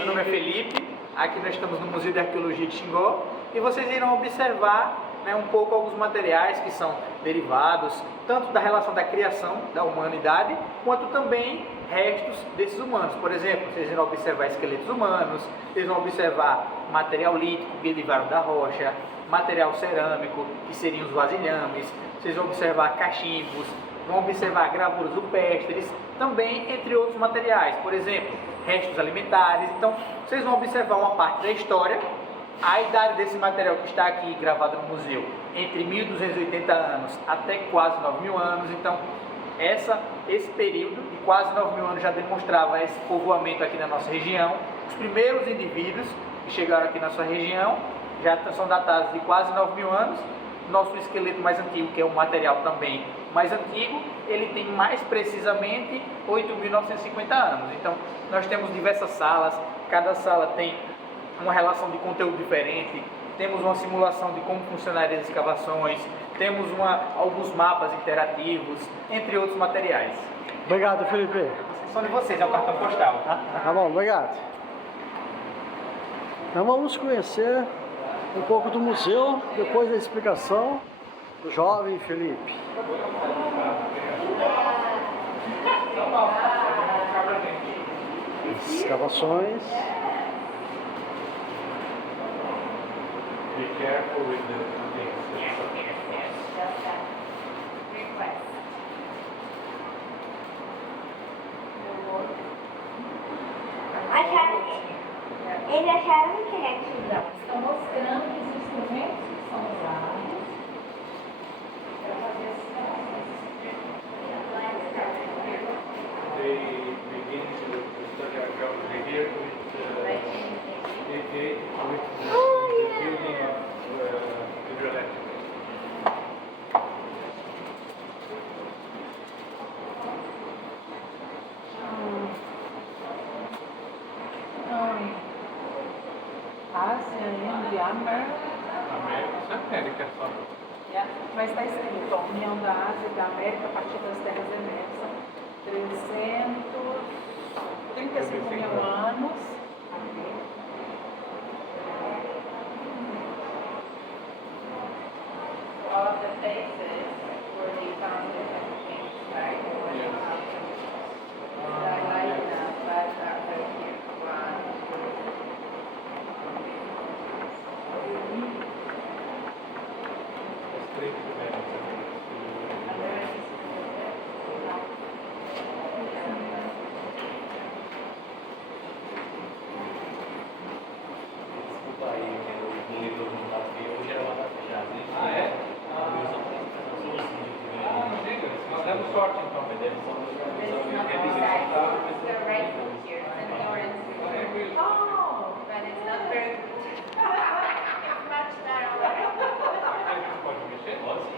Meu nome é Felipe, aqui nós estamos no Museu de Arqueologia de Xingó e vocês irão observar um pouco alguns materiais que são derivados tanto da relação da criação da humanidade quanto também restos desses humanos. Por exemplo, vocês irão observar esqueletos humanos, vocês vão observar material lítico que derivaram da rocha, material cerâmico que seriam os vasilhames, vocês vão observar cachimbos, vão observar gravuras rupestres, também entre outros materiais, por exemplo, restos alimentares. Então, vocês vão observar uma parte da história, a idade desse material que está aqui gravado no museu, entre 1280 anos até quase 9.000 anos. Então, esse período de quase 9.000 anos já demonstrava esse povoamento aqui na nossa região. Os primeiros indivíduos que chegaram aqui na sua região já são datados de quase 9.000 anos. Nosso esqueleto mais antigo, que é um material também mais antigo, ele tem mais precisamente 8.950 anos. Então, nós temos diversas salas, cada sala tem uma relação de conteúdo diferente, temos uma simulação de como funcionariam as escavações, temos alguns mapas interativos, entre outros materiais. Obrigado, Felipe. São de vocês, é o cartão postal. Tá bom, obrigado. Então vamos conhecer um pouco do museu, depois da explicação do jovem Felipe. Escavações. Be careful with the things. Eles acharam que é aqui. Estão mostrando os instrumentos que são usados para fazer as escavações. They begin to study archaeology here with the building of hydroelectric. Ásia, Índia, América só. mas está escrito, a União da Ásia e da América a partir das terras emersas, 335.000 anos. All of the places where they found the things, right? Nós demos sorte então. But it's not very good. It's much narrower. Pode mexer? Pode.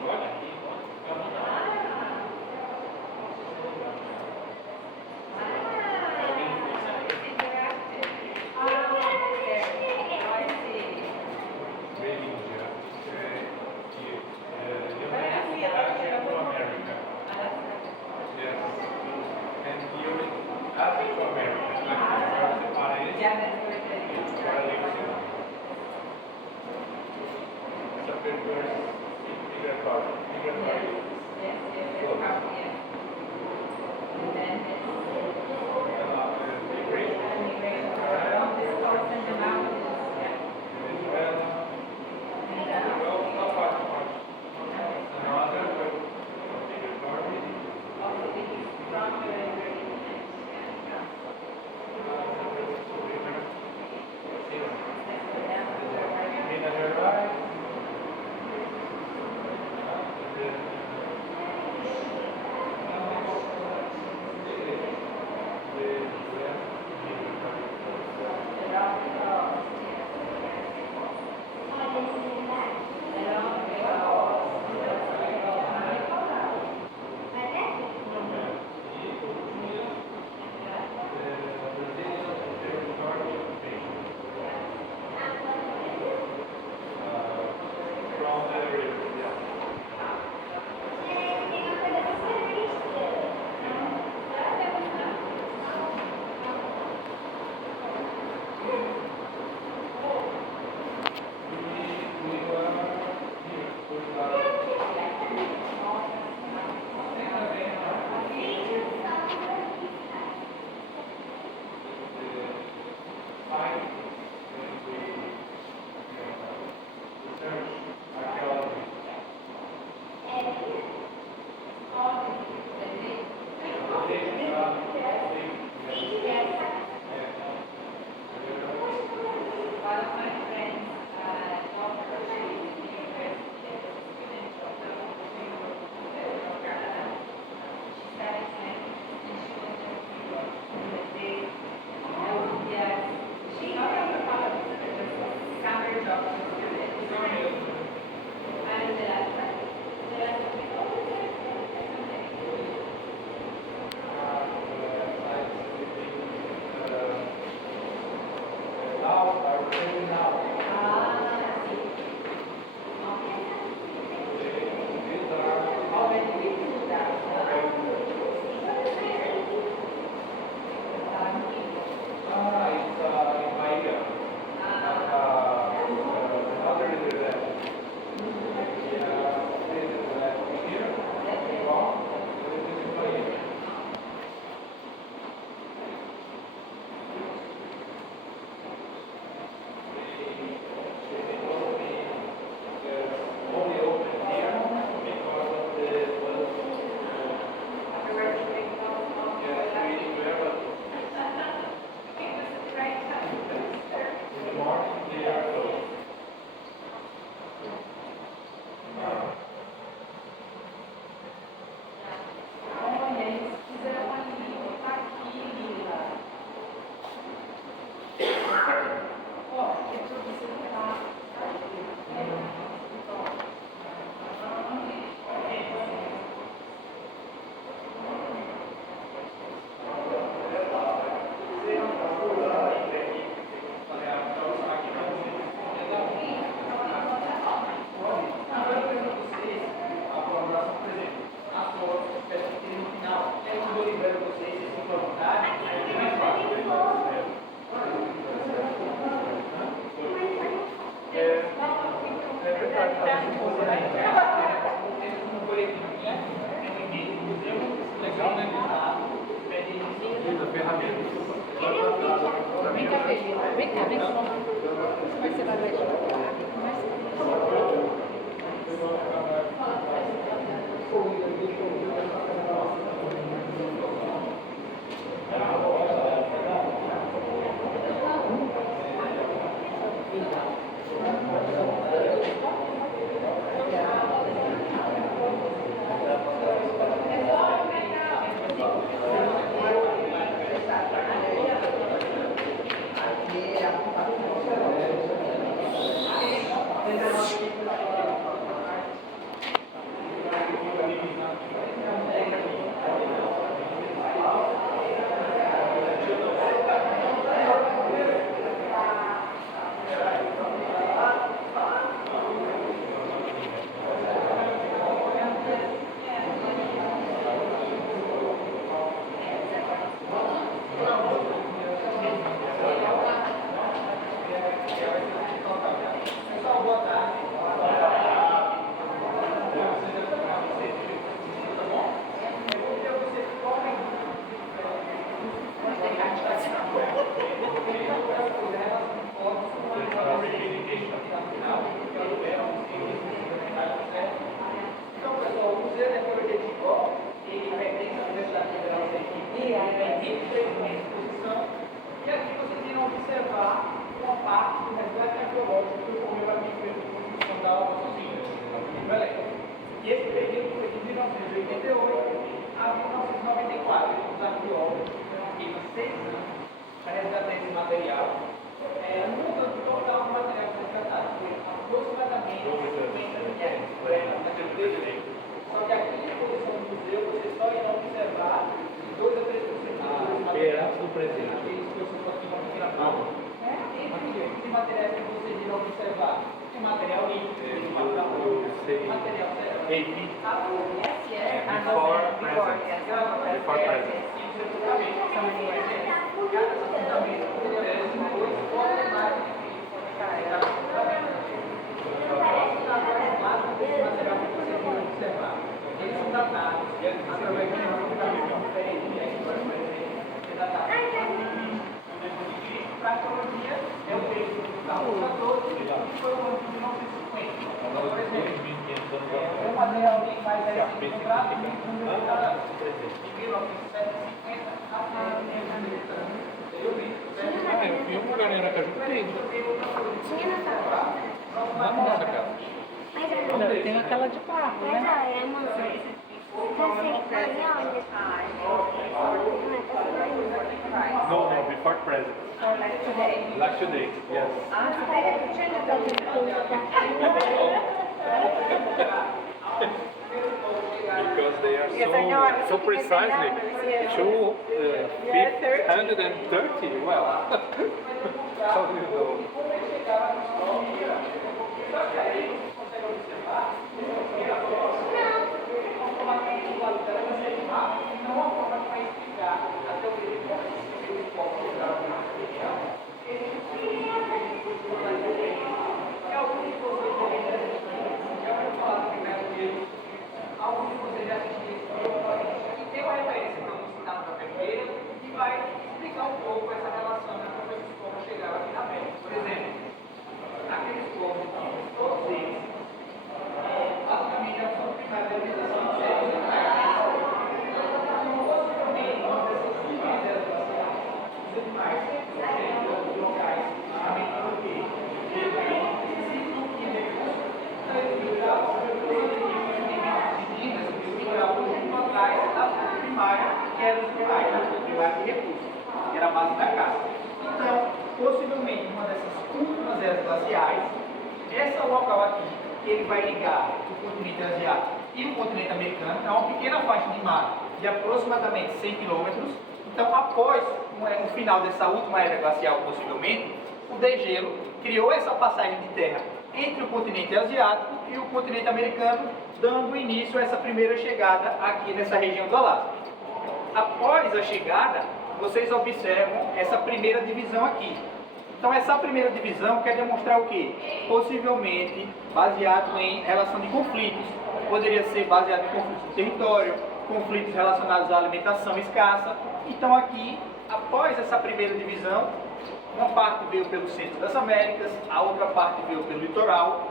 science, and we research archaeology. One of my friends, doctor, she's in the university as a student of the University of Canada. She studied science and she was just in the day. Yes, she not have a problem with it, just a summer job for students. And the last week, oh, that's something. Olha, eles fizeram uma língua, tá aqui, Lila. Ó, é pra você levar. Tá aqui. Vem cá, Felipe. Vem cá, vem cá. Mas você vai ver. E esse período foi de 1988 a 1994. Os arqueólogos foram aqui há 6 anos para resgatar esse material. No mundo total, o material que foi resgatado foi aproximadamente 50 milhares de toneladas. Só que aqui na exposição do museu, vocês só irão observar 2 a 3% dos materiais do presente. Aqueles que eu estou aqui uma pequena palma. Entre os materiais que vocês irão observar, o material líquido, material eles são datados através de uma para a arqueologia é o período do carro voador, que foi o ano de 1950. Então, por exemplo, um material bem mais recente encontrado em 1950 até 1950. Eu vi um lugar em Aracaju que tem. Tinha Natal. Na nossa casa. Mas Tem aquela de barro, mas né? é, mano. Tá sem onde? No, no, before present. Like today, yes. Because they are so precisely 530. Well, how do you know? Alguns de vocês já assistiram esse vídeo e tem uma referência que eu vou citar na primeira que vai explicar um pouco essa relação de como esses povos chegaram aqui na América. Por exemplo, aqueles povos, todos eles, basicamente a sua primária de alimentação de seres animais. Possivelmente, uma dessas primeiras os animais em outros locais, justamente porque da primária, que era os primais, primária de recursos, que era a base da caça. Então, possivelmente, uma dessas últimas eras glaciais, essa local aqui, que ele vai ligar o continente asiático e o continente americano, é uma pequena faixa de mar de aproximadamente 100 km. Então, após o final dessa última era glacial, possivelmente, o degelo criou essa passagem de terra entre o continente asiático e o continente americano, dando início a essa primeira chegada aqui nessa região do Alasca. Após a chegada, vocês observam essa primeira divisão aqui. Então essa primeira divisão quer demonstrar o quê? Possivelmente baseado em relação de conflitos. Poderia ser baseado em conflitos de território, conflitos relacionados à alimentação escassa. Então aqui, após essa primeira divisão, uma parte veio pelo centro das Américas, a outra parte veio pelo litoral.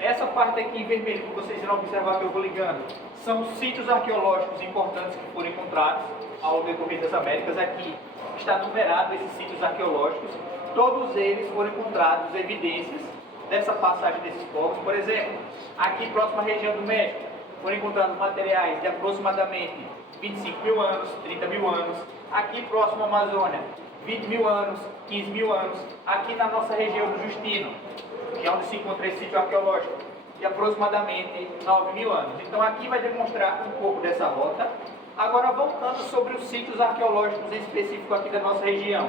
Essa parte aqui em vermelho que vocês irão observar que eu vou ligando, são sítios arqueológicos importantes que foram encontrados ao decorrer das Américas. Aqui está numerado esses sítios arqueológicos. Todos eles foram encontrados evidências dessa passagem desses povos. Por exemplo, aqui próximo à região do México, foram encontrados materiais de aproximadamente 25 mil anos, 30 mil anos. Aqui próximo à Amazônia, 20 mil anos, 15 mil anos. Aqui na nossa região do Justino, que é onde se encontra esse sítio arqueológico, de aproximadamente 9 mil anos. Então aqui vai demonstrar um pouco dessa rota. Agora voltando sobre os sítios arqueológicos em específico aqui da nossa região.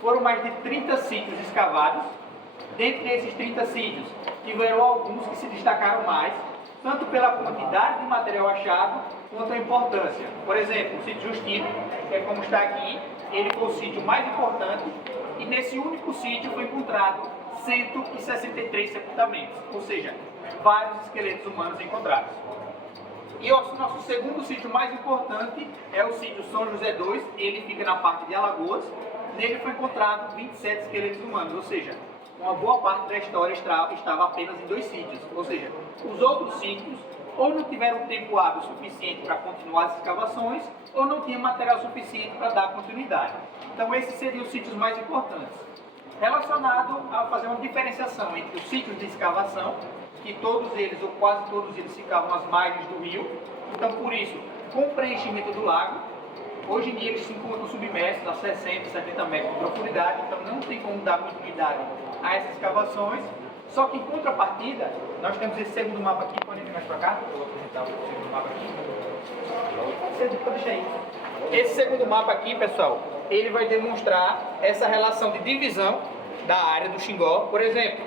Foram mais de 30 sítios escavados. Dentre esses 30 sítios, tiveram alguns que se destacaram mais, tanto pela quantidade de material achado, quanto a importância. Por exemplo, o sítio Justino, que é como está aqui, ele foi o sítio mais importante, e nesse único sítio foi encontrado 163 sepultamentos, ou seja, vários esqueletos humanos encontrados. E o nosso segundo sítio mais importante é o sítio São José II, ele fica na parte de Alagoas. Nele foi encontrado 27 esqueletos humanos, ou seja, uma boa parte da história estava apenas em 2 sítios, ou seja, os outros sítios ou não tiveram tempo hábil suficiente para continuar as escavações, ou não tinha material suficiente para dar continuidade. Então esses seriam os sítios mais importantes. Relacionado a fazer uma diferenciação entre os sítios de escavação, que todos eles, ou quase todos eles, ficavam às margens do rio. Então por isso, com o preenchimento do lago, hoje em dia eles se encontram submersos a 60, 70 metros de profundidade, então não tem como dar continuidade a essas escavações. Só que em contrapartida, nós temos esse segundo mapa aqui, pode vir mais para cá, eu vou apresentar o segundo mapa aqui. Pode deixar aí. Esse segundo mapa aqui, pessoal, ele vai demonstrar essa relação de divisão da área do Xingó. Por exemplo,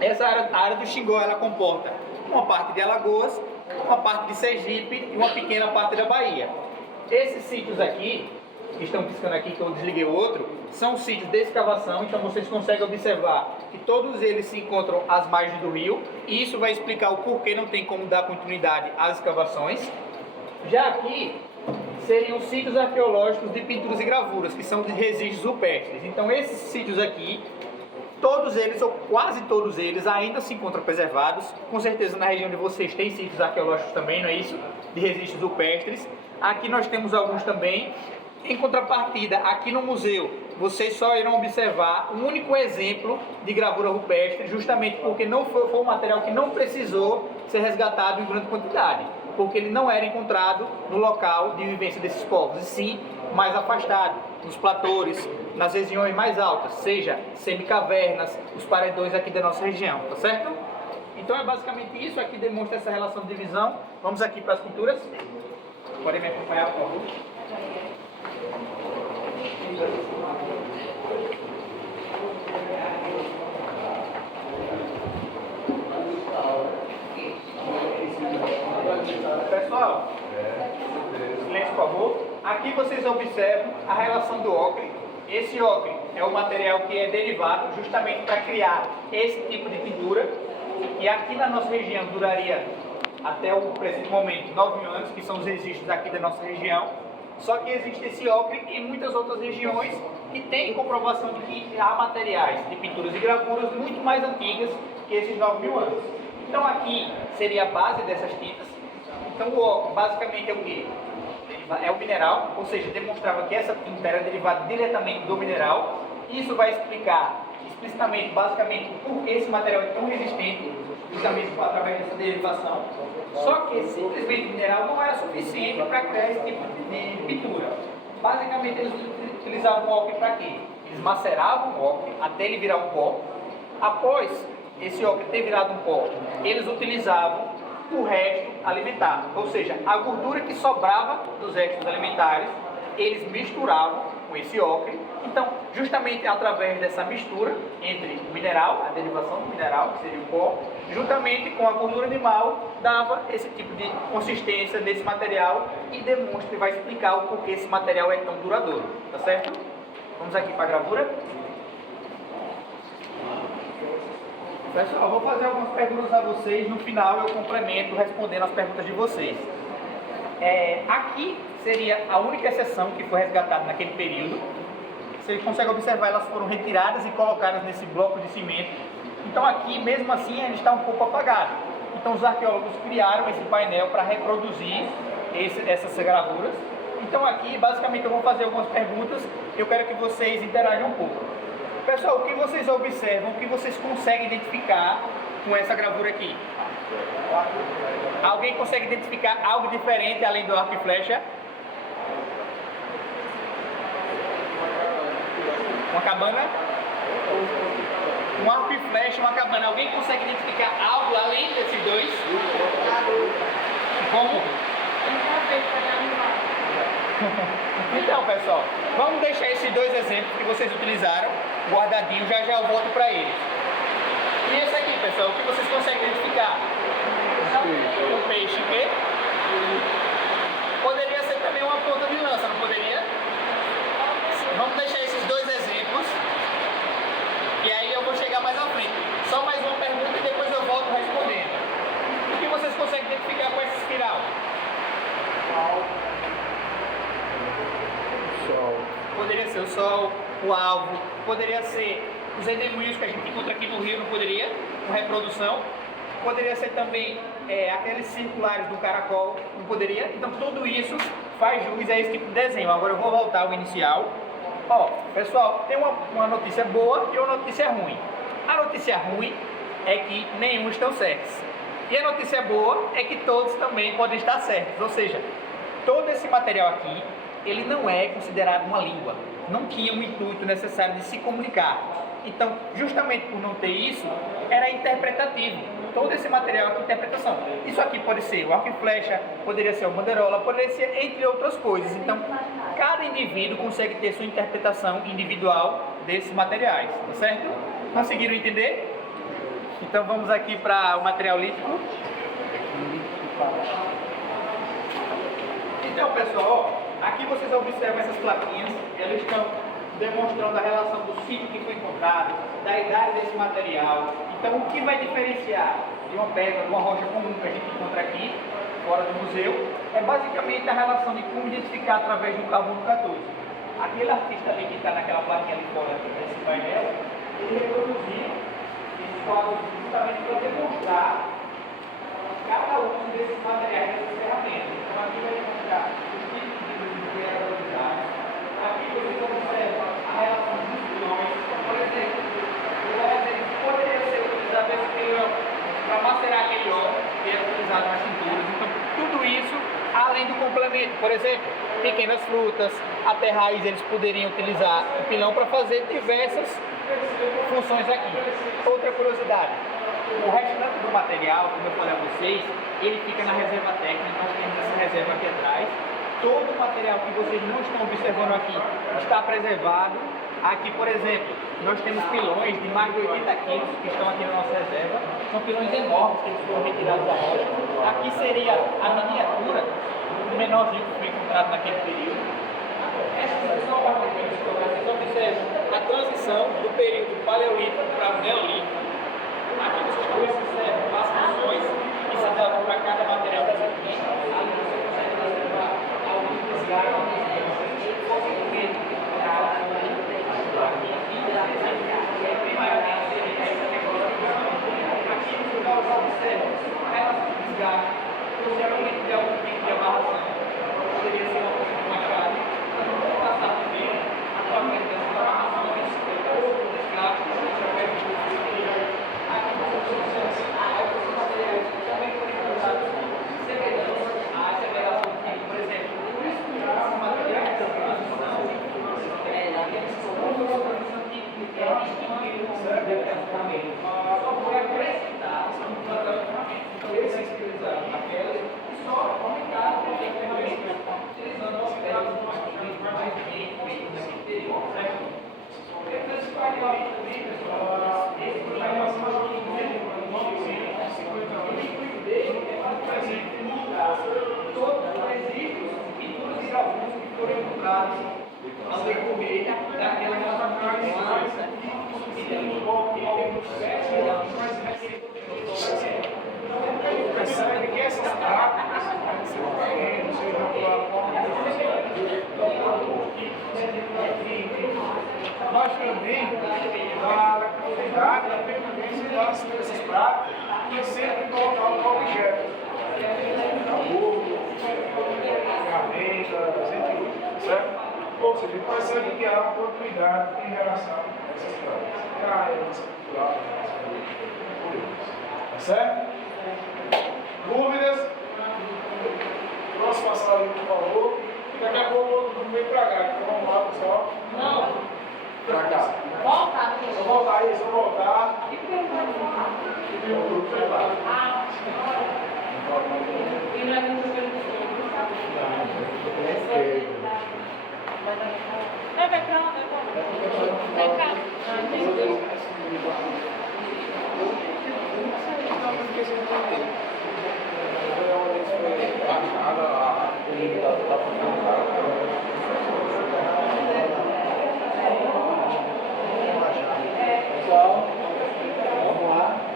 essa área do Xingó, ela comporta uma parte de Alagoas, uma parte de Sergipe e uma pequena parte da Bahia. Esses sítios aqui, que estão piscando aqui, que eu desliguei o outro, são sítios de escavação, então vocês conseguem observar que todos eles se encontram às margens do rio, e isso vai explicar o porquê não tem como dar continuidade às escavações. Já aqui, seriam os sítios arqueológicos de pinturas e gravuras, que são de registros rupestres. Então esses sítios aqui, todos eles, ou quase todos eles, ainda se encontram preservados. Com certeza na região de vocês tem sítios arqueológicos também, não é isso? De registros rupestres. Aqui nós temos alguns também. Em contrapartida, aqui no museu, vocês só irão observar um único exemplo de gravura rupestre, justamente porque foi um material que não precisou ser resgatado em grande quantidade, porque ele não era encontrado no local de vivência desses povos, e sim mais afastado, nos platores, nas regiões mais altas, seja semicavernas, os paredões aqui da nossa região, tá certo? Então é basicamente isso, aqui demonstra essa relação de divisão. Vamos aqui para as pinturas. Podem me acompanhar, por favor. Pessoal, silêncio, por favor. Aqui vocês observam a relação do ocre. Esse ocre é o material que é derivado justamente para criar esse tipo de pintura. E aqui na nossa região duraria até o presente momento 9 mil anos, que são os registros aqui da nossa região. Só que existe esse ocre em muitas outras regiões que tem comprovação de que há materiais de pinturas e gravuras muito mais antigas que esses 9 mil anos. Então aqui seria a base dessas tintas. Então o ocre basicamente é o quê? É o mineral, ou seja, demonstrava que essa tinta era derivada diretamente do mineral. Isso vai explicar explicitamente, basicamente, por que esse material é tão resistente, justamente através dessa derivação. Só que simplesmente o mineral não era suficiente para criar esse tipo de pintura. Basicamente eles utilizavam o ocre para quê? Eles maceravam o ocre até ele virar um pó. Após esse ocre ter virado um pó, eles utilizavam o resto alimentar, ou seja, a gordura que sobrava dos restos alimentares, eles misturavam com esse ocre. Então, justamente através dessa mistura entre o mineral, a derivação do mineral, que seria o pó, juntamente com a gordura animal, dava esse tipo de consistência desse material e demonstra e vai explicar o porquê esse material é tão duradouro, tá certo? Vamos aqui para a gravura. Pessoal, eu vou fazer algumas perguntas a vocês, no final eu complemento respondendo as perguntas de vocês. Aqui seria a única exceção que foi resgatada naquele período. Vocês conseguem observar, elas foram retiradas e colocadas nesse bloco de cimento. Então aqui, mesmo assim, ele está um pouco apagado. Então os arqueólogos criaram esse painel para reproduzir essas gravuras. Então aqui, basicamente, eu vou fazer algumas perguntas. Eu quero que vocês interajam um pouco. Pessoal, o que vocês observam, o que vocês conseguem identificar com essa gravura aqui? Alguém consegue identificar algo diferente além do arco e flecha? Uma cabana? Um arco e flecha, uma cabana. Alguém consegue identificar algo além desses dois? Como? Então, pessoal, vamos deixar esses dois exemplos que vocês utilizaram guardadinhos, já eu volto para eles. E esse aqui, pessoal, o que vocês conseguem identificar? Um peixe que poderia ser também uma ponta de lança, não poderia? Vamos deixar esses dois exemplos e aí eu vou chegar mais à frente. Só mais uma pergunta e depois eu volto respondendo. O que vocês conseguem identificar com essa espiral? Poderia ser o sol, o alvo, poderia ser os redemoinhos que a gente encontra aqui no Rio, não poderia? Com reprodução. Poderia ser também aqueles circulares do caracol, não poderia? Então tudo isso faz jus a esse tipo de desenho. Agora eu vou voltar ao inicial. Ó, pessoal, tem uma notícia boa e uma notícia ruim. A notícia ruim é que nenhum estão certos. E a notícia boa é que todos também podem estar certos. Ou seja, todo esse material aqui, ele não é considerado uma língua. Não tinha um intuito necessário de se comunicar. Então, justamente por não ter isso, era interpretativo. Todo esse material aqui é interpretação. Isso aqui pode ser o arco e flecha, poderia ser o banderola, poderia ser entre outras coisas. Então, cada indivíduo consegue ter sua interpretação individual desses materiais, tá certo? Conseguiram entender? Então vamos aqui para o material lítico. Então, pessoal, aqui vocês observam essas plaquinhas, elas estão demonstrando a relação do sítio que foi encontrado, da idade desse material. Então, o que vai diferenciar de uma pedra, de uma rocha comum que a gente encontra aqui, fora do museu, é basicamente a relação de como identificar através do carbono 14. Aquele artista ali que está naquela plaquinha ali fora desse painel, ele reproduziu esse quadro justamente para demonstrar cada uso desses materiais, dessas ferramentas. Então aqui vai demonstrar os tipos de luzes que eram utilizados. Aqui vocês observam a relação dos pilões. Por exemplo, o óleo poderia ser utilizado esse pilão para macerar aquele óleo que é utilizado nas tinturas. Então tudo isso além do complemento. Por exemplo, pequenas frutas, até raiz eles poderiam utilizar o pilão para fazer diversas funções aqui. Outra curiosidade, o restante do material, como eu falei a vocês, ele fica na reserva técnica. Nós temos essa reserva aqui atrás. Todo o material que vocês não estão observando aqui está preservado. Aqui, por exemplo, nós temos pilões de mais de 80 quilos que estão aqui na nossa reserva. São pilões enormes que eles foram retirados da rocha. Aqui seria a miniatura, o menorzinho que foi encontrado naquele período. Essas são as partes que vocês observam a transição do período paleolítico para o neolítico. Aqui vocês também observam as funções que se deram para cada material dessa aqui. Ali você consegue observar alguns desgastes, possivelmente possivelmente de algum tipo de amarração. Poderia ser uma chave, passar também atualmente dessas amarrações, ou desgaste, aqui os materiais também foram usados semelhantes à aceleração do tempo. Por exemplo, os materiais da transição, eles são transição que é distinguido também. Só foi acrescentar então esses que utilizaram aquelas e só aumentaram o tempo utilizando as pedras mais bem feitas naquele interior, certo? Esse painel aqui também, pessoal, esse painel é uma dele é basicamente mostrar todos os registros, pinturas e gravuras que foram encontrados ao decorrer daquela nossa percebe que essas práticas nós também, na comunidade, a permanência dessas práticas e sempre colocar o objeto. Amor, ferramentas, entre outros, certo? Ou seja, ele percebe que há oportunidade em relação a essas práticas. A herança cultural, tá certo? Dúvidas? Próxima sala, por favor. Daqui a pouco o outro vem pra cá. Então vamos lá, pessoal. Não. Pra cá. Volta. Vou voltar aí, só voltar. E quem vai voltar? E o grupo foi lá. Ah. E não é muito pelo vai cá, vai cá. Vai cá. Pessoal, vamos lá.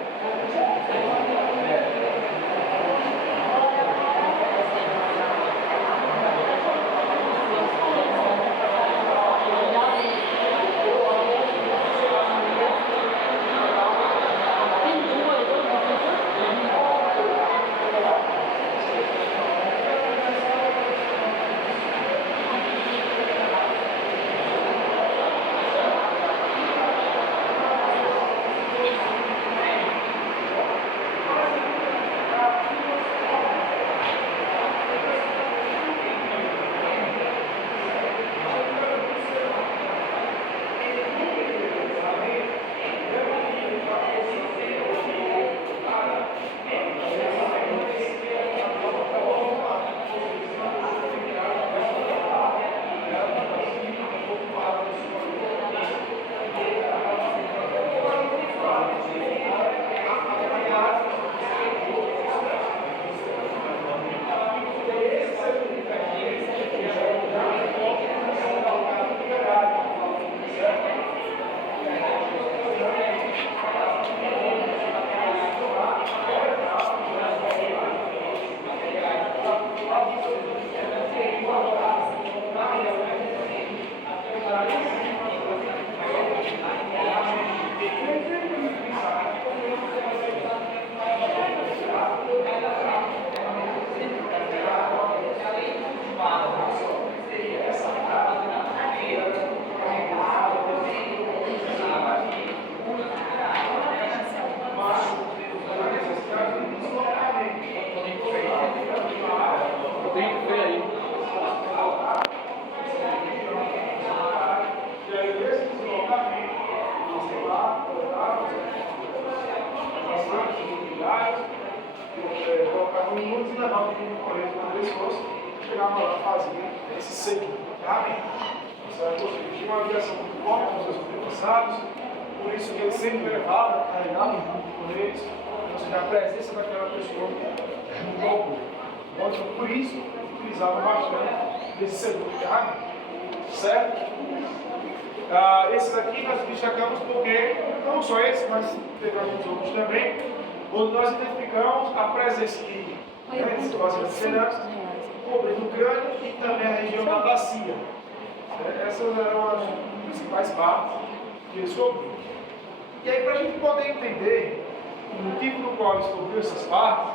minutos e levava o correio quando eles fossem, chegava lá, fazia esse seguinte ferramenta. Certo? Ou seja, tinha uma aviação muito forte com os seus antepassados, por isso que ele sempre levava, carregava o grupo de correios, ou seja, a presença daquela pessoa junto ao grupo. Então, por isso que utilizavam bastante desse segundo ferramenta. Certo? Esse daqui nós destacamos porque, não só esse, mas teve alguns outros também, onde nós identificamos a presença de vasilhas cerâmicas, cobrindo o crânio e também a região da bacia. Essas eram as principais partes que eles cobriam. E aí, para a gente poder entender o motivo no qual eles cobriam essas partes,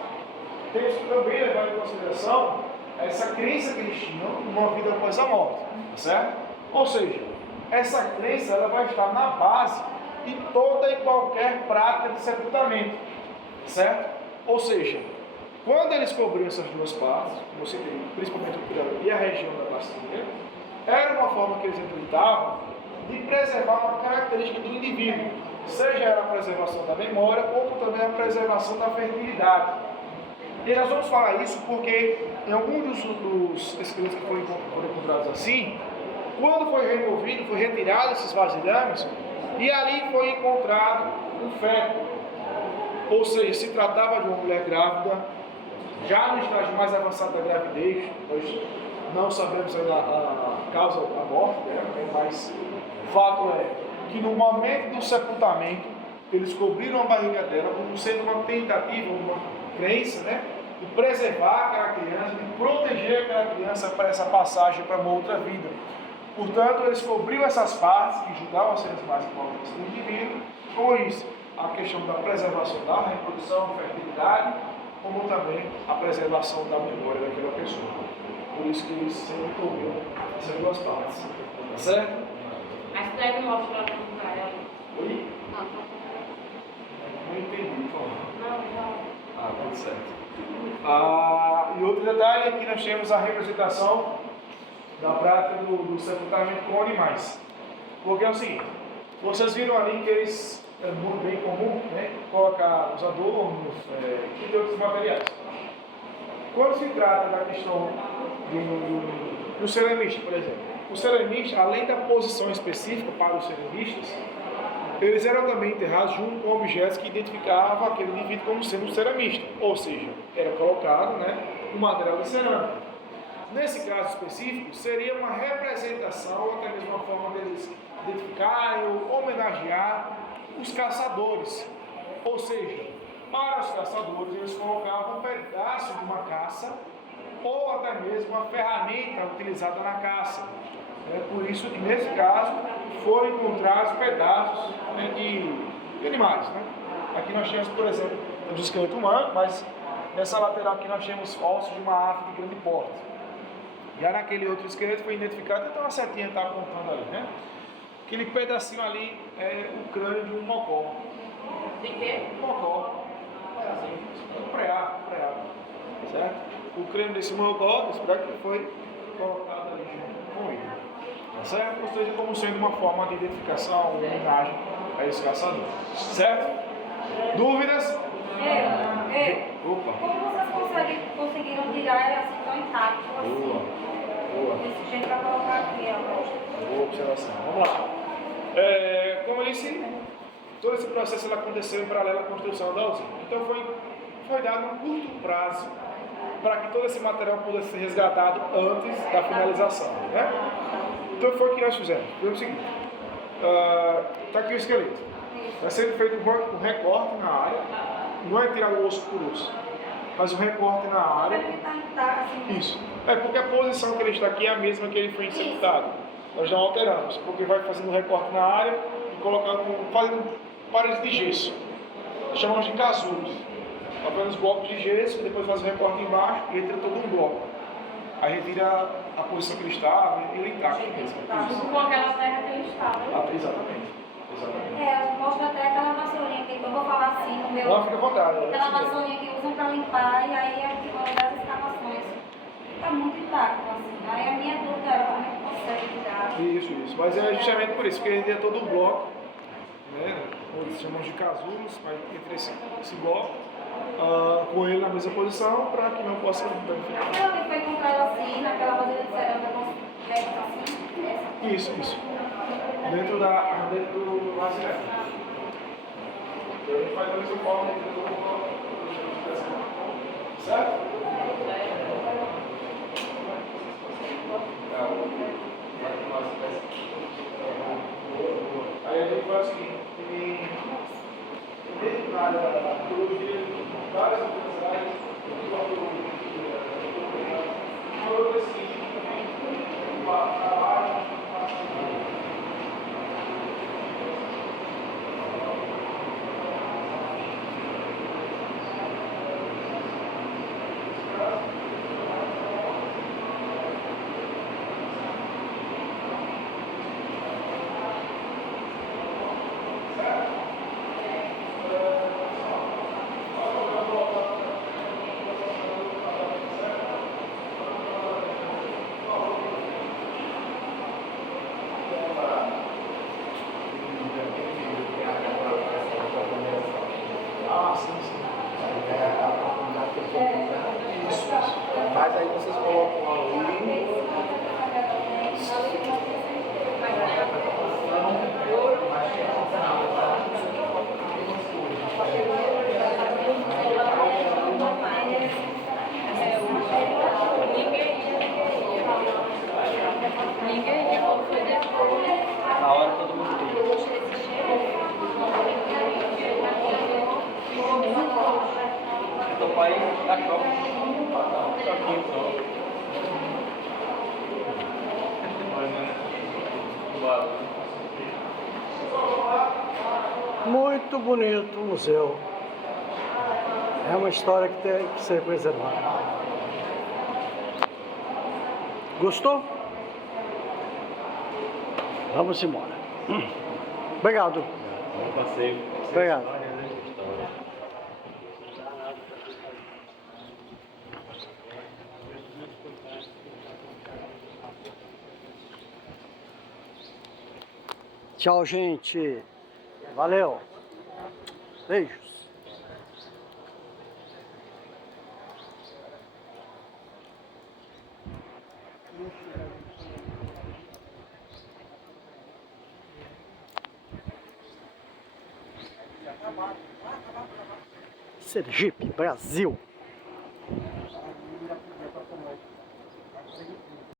temos que também levar em consideração essa crença que eles tinham numa vida após a morte, certo? Ou seja, essa crença ela vai estar na base de toda e qualquer prática de sepultamento, certo? Ou seja, quando eles cobriam essas duas partes, como você tem, principalmente o crânio e a região da bacia, era uma forma que eles acreditavam de preservar uma característica do indivíduo, seja ela a preservação da memória, como também a preservação da fertilidade. E nós vamos falar isso porque em alguns dos escritos que foram encontrados assim, quando foi removido, foi retirado esses vasilhames, e ali foi encontrado um feto. Ou seja, se tratava de uma mulher grávida, já no estágio mais avançado da gravidez, nós não sabemos ainda a causa da morte dela, mas o fato é que no momento do sepultamento, eles cobriram a barriga dela como sendo uma tentativa, uma crença, né, de preservar aquela criança, de proteger aquela criança para essa passagem para uma outra vida. Portanto, eles cobriam essas partes que julgavam ser as mais importantes do indivíduo, pois a questão da preservação da reprodução, fertilidade, como também a preservação da memória daquela pessoa. Por isso que eles sempre cobriam essas duas partes. Tá certo? Mas deve mostrar para ela. Oi? Não entendi, por favor. Não. Tudo certo. E outro detalhe é que nós temos a representação da prática do sepultamento com animais. Porque é o seguinte, vocês viram ali que eles, é muito bem comum, né, colocar os adornos e outros materiais. Quando se trata da questão do ceramista, por exemplo, o ceramista, além da posição específica para os ceramistas, eles eram também enterrados junto com objetos que identificavam aquele indivíduo como sendo um ceramista, ou seja, era colocado, né, um material de cerâmica. Nesse caso específico, seria uma representação, ou até mesmo uma forma deles identificarem ou homenagear os caçadores. Ou seja, para os caçadores, eles colocavam um pedaço de uma caça ou até mesmo uma ferramenta utilizada na caça. É por isso que, nesse caso, foram encontrados pedaços, né, de animais. Né? Aqui nós temos, por exemplo, o esqueleto humano, mas nessa lateral aqui nós temos ossos de uma ave de grande porte. Já naquele outro esqueleto foi identificado, então a setinha está apontando ali, né? Aquele pedacinho ali é o crânio de um mocó. De quê? Um mocó. Um preá, certo? O crânio desse mocó, esse daqui foi colocado ali junto com ele. Tá certo? Ou seja, como sendo uma forma de identificação, uma homenagem a esse caçador. Certo? Dúvidas? Opa. Como vocês conseguiram tirar ele assim tão intacto assim? Boa. Desse jeito para colocar aqui, ó. Boa observação. Vamos lá. Como eu disse, todo esse processo aconteceu em paralelo à construção da usina. Então foi dado um curto prazo para que todo esse material pudesse ser resgatado antes da finalização. Né? Então foi o que nós fizemos. Foi o seguinte. Está aqui o esqueleto. Vai ser feito um recorte na área. Não é tirado osso por osso, mas um recorte na área. Isso. É porque a posição que ele está aqui é a mesma que ele foi sepultado. Nós não alteramos, porque vai fazendo um recorte na área e fazendo paredes de gesso. Chamamos de casulos. Apenas blocos de gesso, depois faz o recorte embaixo e entra todo um bloco. Aí retira a posição que ele estava e ele intacto mesmo. Com aquela terra que ele estava. Exatamente. Mostra até aquela vassourinha que eu vou falar assim no meu. Não, fica à vontade. Aquela vassourinha que usam para limpar e aí aqui uma das escavações. Está muito intacto assim. Aí a minha dúvida era como é que consegue tirar. Isso. Mas é justamente por isso, porque ele tem todo um bloco, né? Eles chamam de casulos, mas entre esse bloco com ele na mesma posição para que não possa danificar. Aquela que foi comprada assim, naquela vasilha de cerâmica completa assim, essa. Isso. Dentro do vasilhame. A gente faz da mesma forma dentro do certo? Aí a gente faz o seguinte, dentro da área da arqueologia, várias outras áreas, todas assim, trabalho, Mas aí vocês colocam ali. Ninguém ia, quando foi depois. Na hora todo mundo tem. Então pai dá choquinho só. Muito bonito o museu. É uma história que tem que ser preservada. Gostou? Vamos embora. Obrigado. Bom passeio. Obrigado. Tchau, gente. Valeu. Beijos. Sergipe, Brasil.